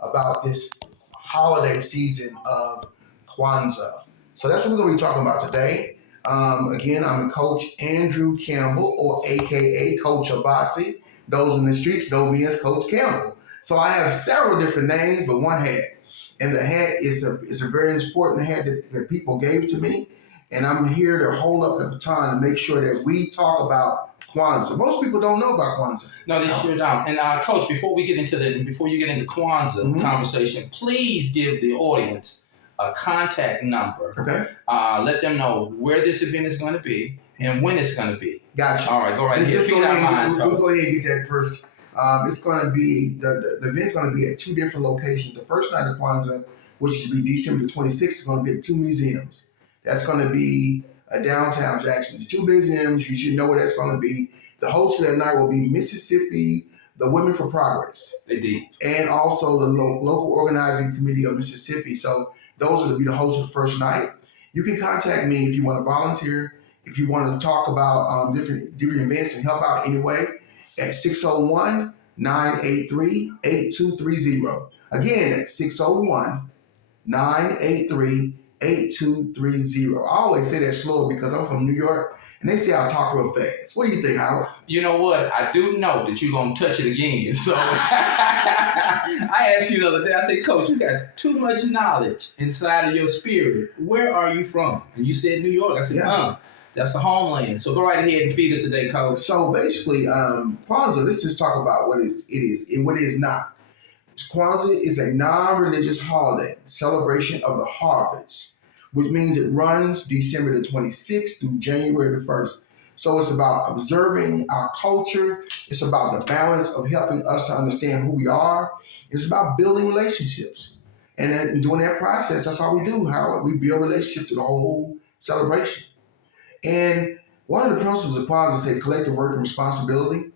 about this holiday season of Kwanzaa. So that's what we're going to be talking about today. Again, I'm Coach Andrew Campbell, or AKA Coach Abasi. Those in the streets know me as Coach Campbell. So I have several different names, but one hat. And the hat is a very important hat that people gave to me. And I'm here to hold up the baton to make sure that we talk about Kwanzaa. Most people don't know about Kwanzaa. No, they sure don't. And Coach, before you get into Kwanzaa conversation, please give the audience a contact number. Okay. Let them know where this event is going to be and when it's going to be. Gotcha. All right, go right ahead. We'll go ahead and get that first. It's going to be the event's going to be at two different locations. The first night of Kwanzaa, which is be December the 26th, is going to be at two museums. That's going to be downtown Jackson. The two museums, you should know where that's going to be. The host for that night will be Mississippi, the Women for Progress. Indeed. And also the local organizing committee of Mississippi. So those are to be the hosts of the first night. You can contact me if you want to volunteer, if you want to talk about different events and help out anyway, at 601-983-8230. Again, at 601-983-8230. I always say that slower because I'm from New York and they say I talk real fast. What do you think, Howard? You know what? I do know that you're going to touch it again. So I asked you the other day, I said, Coach, you got too much knowledge inside of your spirit. Where are you from? And you said New York. I said, that's a homeland. So go right ahead and feed us today, Coach. So basically, Kwanzaa, let's just talk about what it is and what it is not. Kwanzaa is a non-religious holiday, celebration of the harvest, which means it runs December the 26th through January the 1st. So it's about observing our culture. It's about the balance of helping us to understand who we are. It's about building relationships. And then in doing that process, that's all we do, Howard. We build relationships through the whole celebration. And one of the principles of Kwanzaa say collective work and responsibility.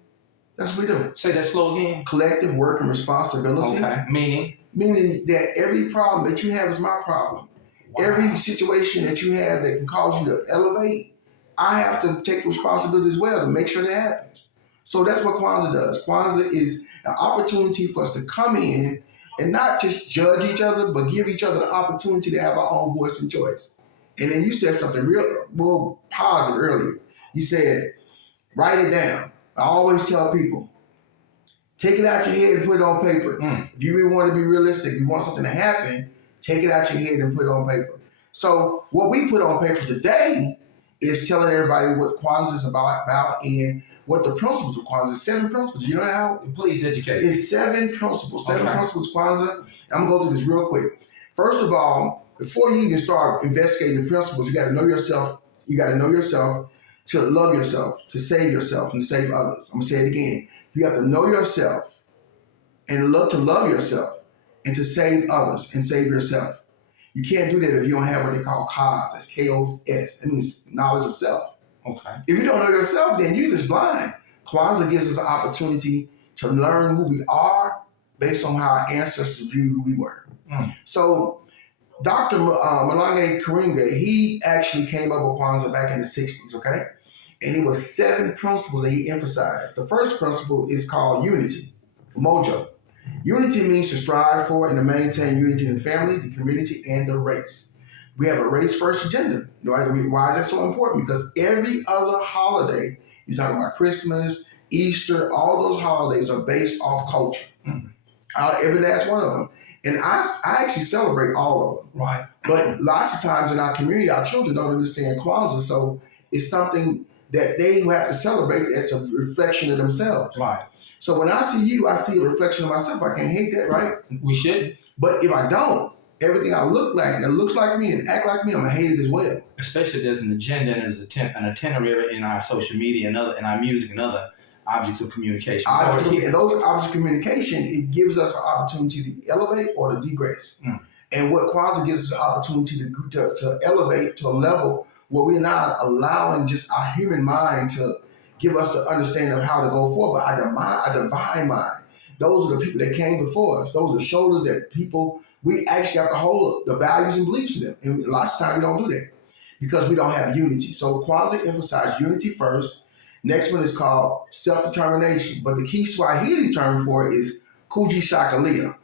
That's what we do. Say that slow again. Collective work and responsibility. Okay. Meaning that every problem that you have is my problem. Wow. Every situation that you have that can cause you to elevate, I have to take responsibility as well to make sure that happens. So that's what Kwanzaa does. Kwanzaa is an opportunity for us to come in and not just judge each other, but give each other the opportunity to have our own voice and choice. And then you said something real positive earlier. You said, write it down. I always tell people, take it out your head and put it on paper. If you really want to be realistic, you want something to happen, take it out your head and put it on paper. So what we put on paper today is telling everybody what Kwanzaa is about and what the principles of Kwanzaa is. 7 principles. You know how? Please educate. It's 7 principles. 7 principles of Kwanzaa. I'm going to go through this real quick. First of all, before you even start investigating the principles, you got to know yourself. You got to know yourself, to love yourself, to save yourself, and to save others. I'm going to say it again. You have to know yourself and look to love yourself and to save others and save yourself. You can't do that if you don't have what they call KOS. That's K-O-S. That means knowledge of self. Okay. If you don't know yourself, then you're just blind. Kwanzaa gives us an opportunity to learn who we are based on how our ancestors viewed who we were. So Dr. Malanga Karinga, he actually came up with Kwanzaa back in the 60s, okay? And it was 7 principles that he emphasized. The first principle is called unity, mojo. Unity means to strive for and to maintain unity in the family, the community, and the race. We have a race-first agenda. Right? Why is that so important? Because every other holiday, you're talking about Christmas, Easter, all those holidays are based off culture. Every last one of them. And I actually celebrate all of them. Right. But lots of times in our community, our children don't understand Kwanzaa, so it's something that they have to celebrate as a reflection of themselves. Right. So when I see you, I see a reflection of myself. I can't hate that, right? We should. But if I don't, everything I look like that looks like me and act like me, I'm going to hate it as well. Especially there's an agenda and there's an itinerary in our social media and in our music and other objects of communication. And those objects of communication, it gives us an opportunity to elevate or to degress. And what Kwanzaa gives us an opportunity to elevate to a level where we're not allowing just our human mind to give us the understanding of how to go forward, but our divine mind. Those are the people that came before us. Those are shoulders that people, we actually have to hold the values and beliefs of them. And lots of times we don't do that because we don't have unity. So Kwanzaa emphasized unity first. Next one is called self-determination. But the key Swahili term for it is kujishakalia.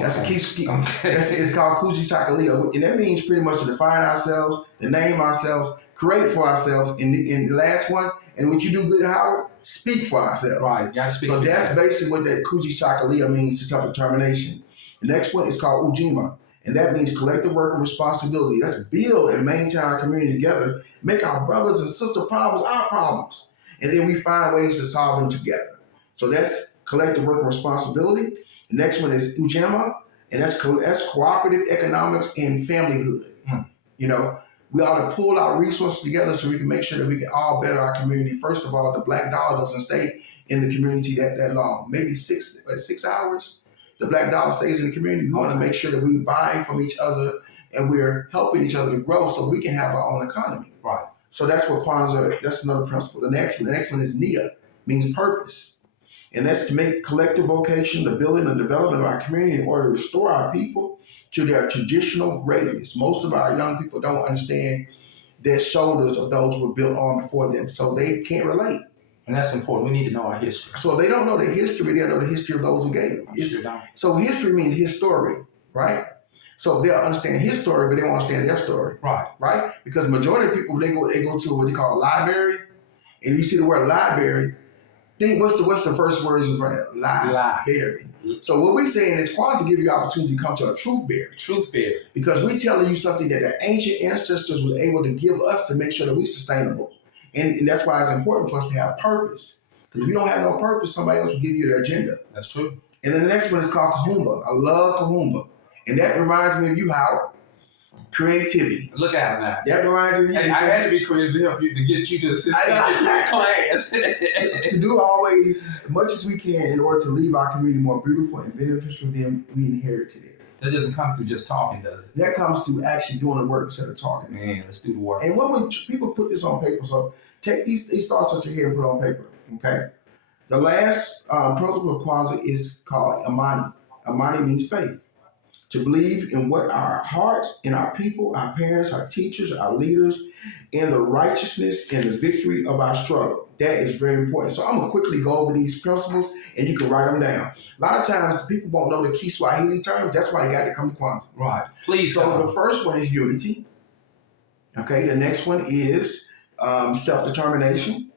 That's a Okay. key. Okay. It's called Kuji Chakalia, and that means pretty much to define ourselves, to name ourselves, create for ourselves, and the last one, and what you do good, Howard, speak for ourselves. Right. Gotta speak So for that's yourself. basically what that Kuji Chakalia means, to self-determination. The next one is called Ujima, and that means collective work and responsibility. Let's build and maintain our community together, make our brothers and sister problems our problems, and then we find ways to solve them together. So that's collective work and responsibility. The next one is Ujima, and that's cooperative economics and familyhood. Mm. You know, we ought to pull our resources together so we can make sure that we can all better our community. First of all, the black dollar doesn't stay in the community that long. Maybe 6 hours. The black dollar stays in the community. We want to make sure that we buy from each other and we're helping each other to grow so we can have our own economy. Right. So that's what Kwanzaa, that's another principle. The next one is Nia, means purpose. And that's to make collective vocation, the building and development of our community in order to restore our people to their traditional greatness. Most of our young people don't understand their shoulders of those who were built on before them, so they can't relate. And that's important. We need to know our history. So they don't know the history, they don't know the history of those who gave them. So history means his story, right? So they'll understand his story, but they won't understand their story. Right? Because the majority of people, they go to what they call a library, and you see the word library, think what's the first words in front of it? Library. So what we're saying is Kwanzaa give you the opportunity to come to a truth bearer. Truth bearer. Because we're telling you something that the ancient ancestors were able to give us to make sure that we're sustainable. And that's why it's important for us to have purpose. Because if you don't have no purpose, somebody else will give you their agenda. That's true. And then the next one is called Kahumba. I love Kahumba. And that reminds me of you, Howard. Creativity. Look out now. That reminds me of you. Hey, I had to be creative to help you, to get you to assist class. To do always as much as we can in order to leave our community more beautiful and beneficial than we inherited it. That doesn't come through just talking, does it? That comes through actually doing the work instead of talking. Man, let's do the work. And when people put this on paper, so take these thoughts out your head and put it on paper, okay? The last principle of Kwanzaa is called Amani. Amani means faith. To believe in what our hearts and our people, our parents, our teachers, our leaders, and the righteousness and the victory of our struggle. That is very important. So I'm going to quickly go over these principles and you can write them down. A lot of times people won't know the Kiswahili terms. That's why you got to come to Kwanzaa. Right. Please. So the first one is unity. Okay. The next one is self-determination.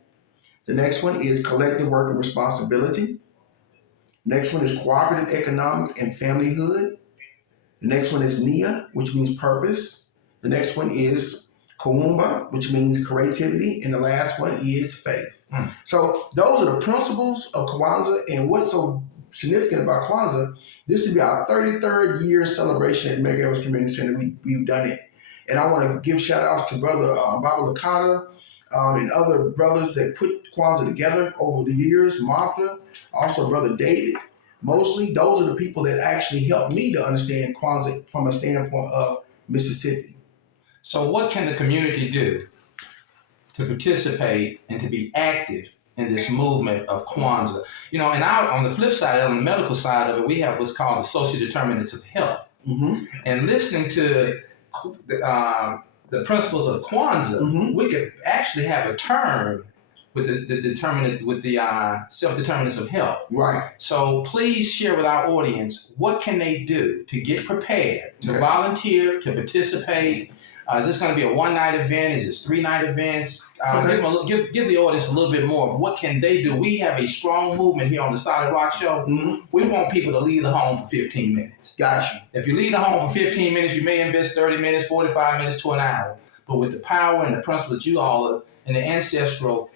The next one is collective work and responsibility. Next one is cooperative economics and familyhood. The next one is Nia, which means purpose. The next one is Kuumba, which means creativity. And the last one is faith. So those are the principles of Kwanzaa. And what's so significant about Kwanzaa, this will be our 33rd year celebration at Mega Evans Community Center. We've done it. And I want to give shout outs to Brother Baba Lakata and other brothers that put Kwanzaa together over the years. Martha, also Brother David. Mostly, those are the people that actually helped me to understand Kwanzaa from a standpoint of Mississippi. So what can the community do to participate and to be active in this movement of Kwanzaa? You know, and on the flip side, on the medical side of it, we have what's called the social determinants of health. Mm-hmm. And listening to the principles of Kwanzaa, we could actually have a term with the self-determinants of health. Right. So please share with our audience, what can they do to get prepared, to volunteer, to participate? Is this going to be a one-night event? Is this 3-night events? Give the audience a little bit more of what can they do. We have a strong movement here on the Solid Rock Show. Mm-hmm. We want people to leave the home for 15 minutes. Gotcha. If you leave the home for 15 minutes, you may invest 30 minutes, 45 minutes to an hour. But with the power and the principle that you all are, and the ancestral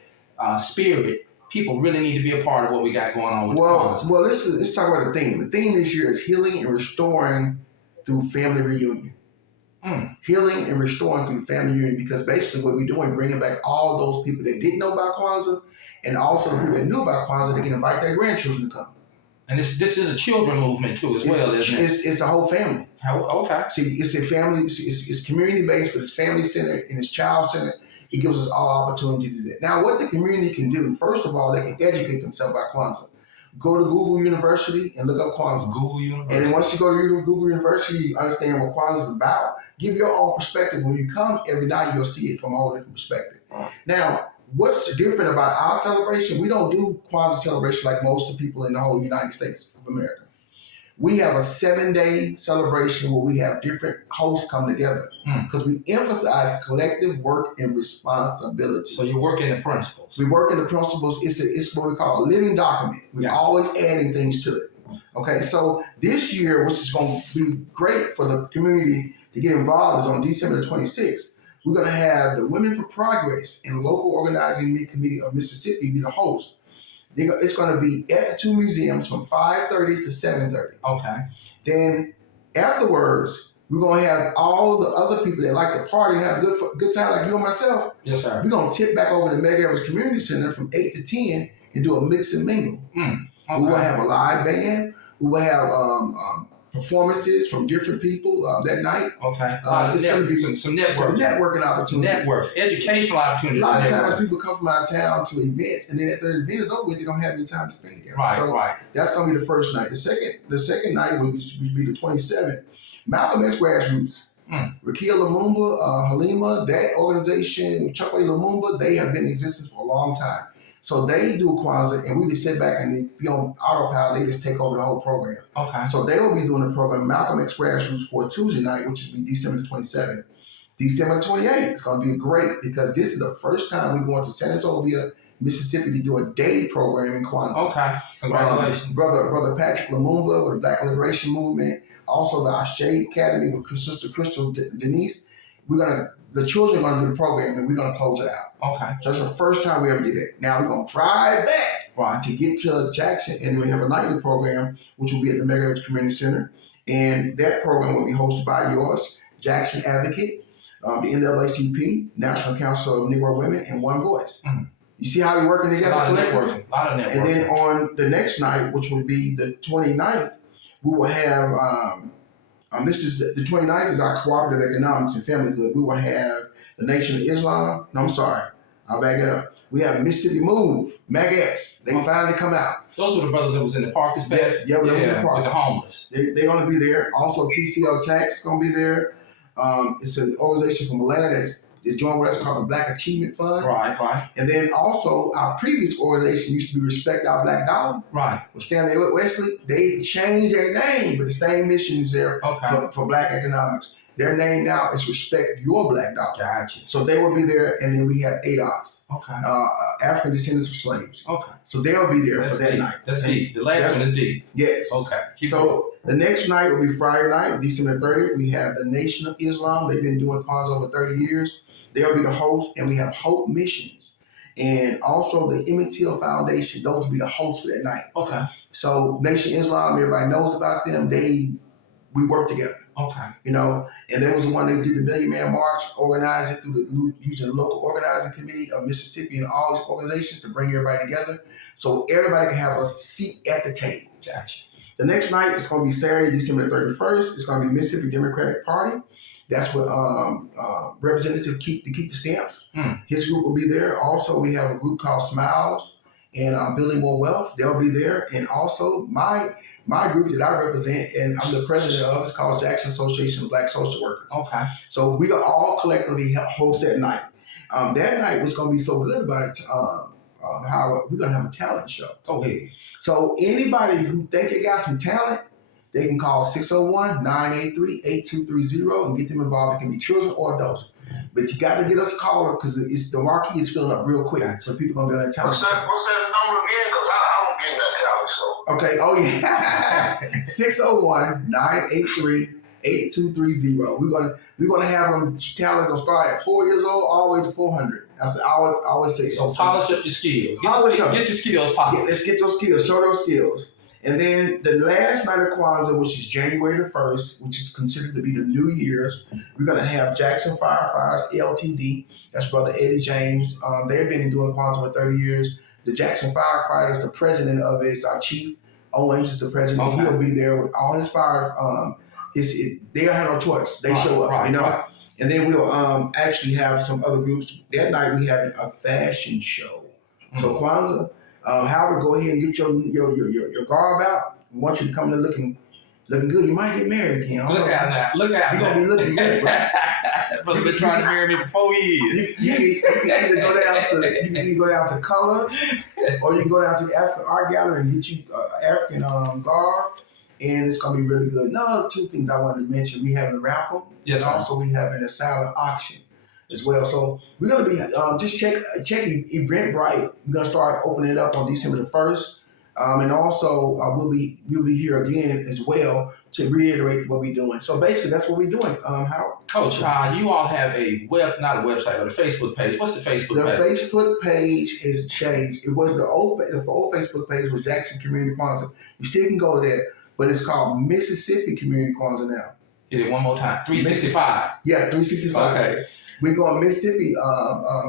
spirit, people really need to be a part of what we got going on with Well, let's talk about the theme. The theme this year is healing and restoring through family reunion. Healing and restoring through family reunion, because basically what we're doing, bringing back all those people that didn't know about Kwanzaa, and also the people that knew about Kwanzaa, they can invite their grandchildren to come. And this is a children movement too, as well, isn't it? It's a whole family. Okay. See, it's a family. It's community based, but it's family centered and it's child centered. It gives us all opportunity to do that. Now, what the community can do, first of all, they can educate themselves about Kwanzaa. Go to Google University and look up Kwanzaa. Google University. And then once you go to Google University, you understand what Kwanzaa is about. Give your own perspective. When you come every night, you'll see it from a whole different perspective. Now, what's different about our celebration? We don't do Kwanzaa celebration like most of the people in the whole United States of America. we have a 7-day celebration where we have different hosts come together because we emphasize collective work and responsibility. So you're working the principles. We work in the principles. It's what we call a living document. We're always adding things to it. Okay, so this year, which is going to be great for the community to get involved, is on December the 26th. We're going to have the Women for Progress and Local Organizing Committee of Mississippi be the host. It's going to be at the two museums from 5:30 to 7:30. Okay. Then afterwards, we're going to have all the other people that like to party and have a good time, like you and myself. Yes, sir. We're going to tip back over to Mega Average Community Center from 8 to 10 and do a mix and mingle. Okay. We will have a live band. We will have performances from different people that night. Okay. It's going to be some networking opportunities. Educational opportunities. A lot of times people come from out of town to events, and then after the event is over, they don't have any time to spend together. Right. That's going to be the first night. The second night will be the 27th. Malcolm X Grassroots. Rakia Lumumba, Halima, that organization, Chokwe Lumumba, they have been in existence for a long time. So they do Kwanzaa, and we just sit back and be on autopilot. They just take over the whole program. Okay. So they will be doing the program Malcolm X Grassroots for Tuesday night, which will be December the 27th. December the 28th is going to be great because this is the first time we're going to San Antonio, Mississippi to do a day program in Kwanzaa. Okay. Congratulations. Brother Patrick Lumumba with the Black Liberation Movement, also the Ashe Academy with Sister Crystal Denise. The children are going to do the program and we're going to close it out. Okay. So it's the first time we ever did it. Now we're going to drive back to get to Jackson, and we have a nightly program which will be at the Mega Average Community Center, and that program will be hosted by yours, Jackson Advocate, the NAACP, National Council of Negro Women, and One Voice. You see how we're working together collectively? A lot of networking. And then on the next night, which will be the 29th, we will have. This is the 29th is our cooperative economics and family good. We will have the Nation of Islam. No, I'm sorry. I'll back it up. We have Mississippi Move, MAGAPS. They finally come out. Those were the brothers that was in the park this past. Yeah, that was in the park. With the homeless. They're going to be there. Also, TCL Tax going to be there. It's an organization from Atlanta that's joined with us called the Black Achievement Fund. Right. And then also our previous organization used to be Respect Our Black Dollar. Right. With Stanley Wesley. They changed their name, but the same mission is there for Black economics. Their name now is Respect Your Black Dollar. Gotcha. So they will be there, and then we have ADOS. Okay. African Descendants of Slaves. Okay. So they'll be there for that night. That's deep. The last one is deep. Yes. Okay. So the next night will be Friday night, December 30th. We have the Nation of Islam. They've been doing Kwanzaa over 30 years. They'll be the host, and we have Hope Missions. And also the Emmett Till Foundation. Those will be the hosts for that night. Okay. So Nation of Islam, everybody knows about them. We work together. Okay. And there was the one that did the Million Man March, organized it using the local organizing committee of Mississippi and all these organizations to bring everybody together so everybody can have a seat at the table. Gotcha. The next night is going to be Saturday, December 31st. It's going to be Mississippi Democratic Party. That's what Representative Keith the Stamps. His group will be there. Also, we have a group called Smiles and Building More Wealth. They'll be there. And also my group that I represent and I'm the president of is called Jackson Association of Black Social Workers. Okay. So we are all collectively host that night. That night was going to be so good about how we're going to have a talent show. Go ahead. So anybody who think they got some talent, they can call 601-983-8230 and get them involved. It can be children or adults. But you got to get us a caller because the marquee is filling up real quick. So people going to be on that talent show. What's that number again? Because I don't get that talent show. Okay. Oh, yeah. 601-983-8230. We're gonna have them talent gonna start at 4 years old all the way to 400. I always say so. Polish up your skills. Get your skills polished. Let's get those skills. Show those skills. And then the last night of Kwanzaa, which is January the 1st, which is considered to be the New Year's, we're going to have Jackson Firefighters, LTD. That's Brother Eddie James. They've been doing Kwanzaa for 30 years. The Jackson Firefighters, the president of it is our chief. Owens is the president. Okay. He'll be there with all his fire. They'll have no choice. They show up, Right. And then we'll actually have some other groups. That night we have a fashion show. So Kwanzaa, Howard, go ahead and get your garb out. We want you to come in looking good. You might get married again. Look out now. You're going to be looking good, bro. Brother been trying to marry me for 4 years. You can either go down to Colors, or you can go down to the African Art Gallery and get you African garb. and it's going to be really good. Another two things I wanted to mention: we having a raffle, Yes, and sir. also we having a silent auction as well. So we're going to be just check Eventbrite. We're going to start opening it up on December the 1st, and also we'll be here again as well to reiterate what we're doing. So basically, that's what we're doing. Harold? Coach, you all have not a website, but a Facebook page. What's the Facebook The page? Facebook page is changed. It was the old Facebook page was Jackson Community Kwanzaa. You still can go there, but it's called Mississippi Community Kwanzaa now. Hit it one more time. 365. Yeah, 365. Okay. We're going Mississippi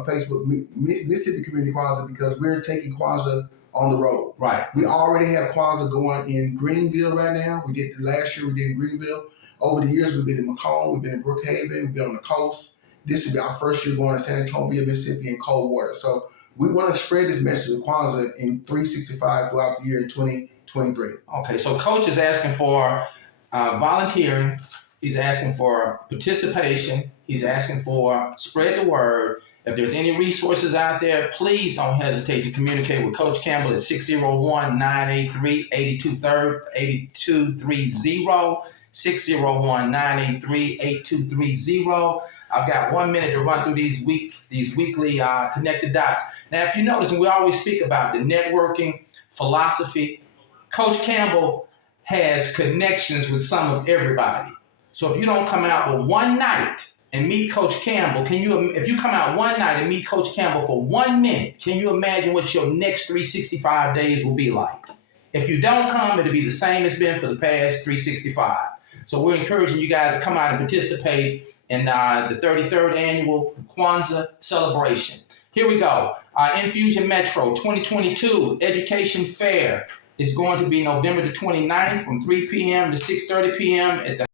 Facebook, Mississippi Community Kwanzaa, because we're taking Kwanzaa on the road. Right. We already have Kwanzaa going in Greenville right now. Last year we did in Greenville. Over the years we've been in Macomb, we've been in Brookhaven, we've been on the coast. This will be our first year going to San Antonio, Mississippi, and Coldwater. So we want to spread this message of Kwanzaa in 365 throughout the year in 2023. Okay, so Coach is asking for volunteering. He's asking for participation. He's asking for spread the word. If there's any resources out there, please don't hesitate to communicate with Coach Campbell at 601-983-8230. 601-983-8230. I've got 1 minute to run through these weekly connected dots. Now, if you notice, and we always speak about the networking philosophy, Coach Campbell has connections with some of everybody. So if you don't come out but one night and meet Coach Campbell, if you come out one night and meet Coach Campbell for 1 minute, can you imagine what your next 365 days will be like? If you don't come, it'll be the same it's been for the past 365. So we're encouraging you guys to come out and participate in the 33rd annual Kwanzaa celebration. Here we go. Infusion Metro 2022 Education Fair is going to be November the 29th from 3 p.m. to 6:30 p.m. at the